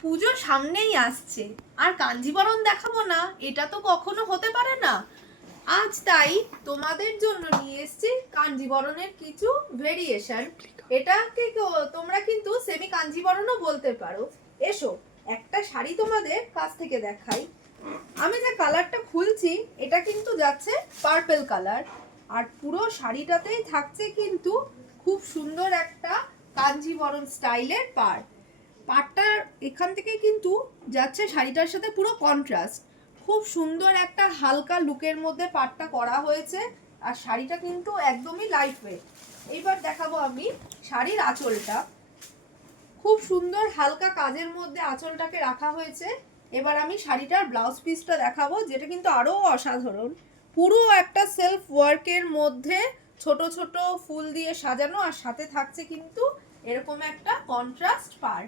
পুজো সামনেই আসছে, আর কাঞ্জিবরণ দেখাবো না এটা তো কখনো হতে পারে না। আজ তাই তোমাদের জন্য নিয়ে এসেছি কাঞ্জিবরণের কিছু ভেরিয়েশন। এটাকে তোমরা কিন্তু সেমি কাঞ্জিবরণও বলতে পারো। এসো একটা শাড়ি তোমাদের কাছ থেকে দেখাই। আমি যে কালারটা খুলছি এটা কিন্তু যাচ্ছে পার্পল কালার, আর পুরো শাড়িটাতেই থাকছে কিন্তু খুব সুন্দর একটা কাঞ্জিবরণ স্টাইলের পাড়টার এখান থেকে কিন্তু যাচ্ছে শাড়িটার সাথে পুরো কন্ট্রাস্ট। খুব সুন্দর একটা হালকা লুকের মধ্যে পাড়টা করা হয়েছে, আর শাড়িটা কিন্তু একদমই লাইট ওয়েট। এইবার দেখাবো আমি শাড়ির আঁচলটা। খুব সুন্দর হালকা কাজের মধ্যে আঁচলটাকে রাখা হয়েছে। এবার আমি শাড়িটার ব্লাউজ পিসটা দেখাবো, যেটা কিন্তু আরো অসাধারণ। পুরো একটা সেলফ ওয়ার্কের মধ্যে ছোট ছোট ফুল দিয়ে সাজানো, আর সাথে থাকছে কিন্তু এরকম একটা কন্ট্রাস্ট পাড়।